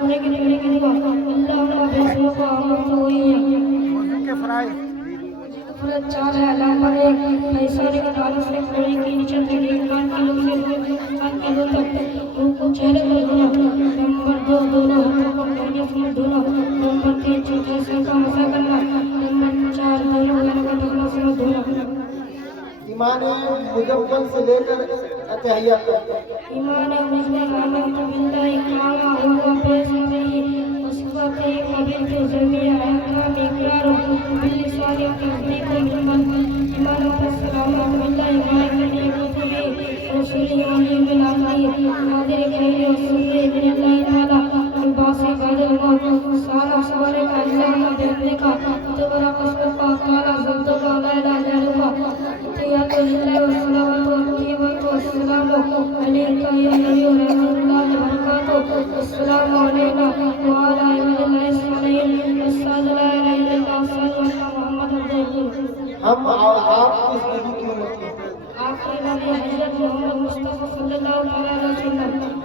سونے کے لینے کے دعا اللہم بسمک آمنت وضو کے فرائض فرض 4 ہے نمبر 1 پیسانے کے تعلق سے کھڑی کی نیچے تک 1 کلو تک کو چہرے پر دھونا نمبر 2 دونوں ہاتھوں کو پہنے سے دھونا نمبر 3 چوتھے سر کا مسح کرنا نمبر 4 دونوں گھروں کا ڈھکنا سے دھونا ایمان مجمل سے لے کر اتحیات ایمان مسلم آمنت باللہ اقرارا ہوا پیش نہیں وصفت قبیلت جميع احکام اقرار باللسان تصدیق بالقلب ایمان والسلام باللہ مالک کتبه رسوله ولیم الآخر حاضر خیر والسنة من اللہ تعالی الباس بعد الموت سارا سوال کا اللہ بہنے کا تبرا قسم کا تعالی زلد کا لا الہ الا اللہ تحیات للہ والصلاة والطیبات والسلام علیکم یا نبی ورحمۃ اللہ وبرکاتہ السلام علیکم وعلی اللہ الصالحین السلام علیکم محمد عبداللہ ہم آپ اس نبی کی امت ہیں آپ کے نبی حضرت محمد مصطفیٰ صلی اللہ علیہ وسلم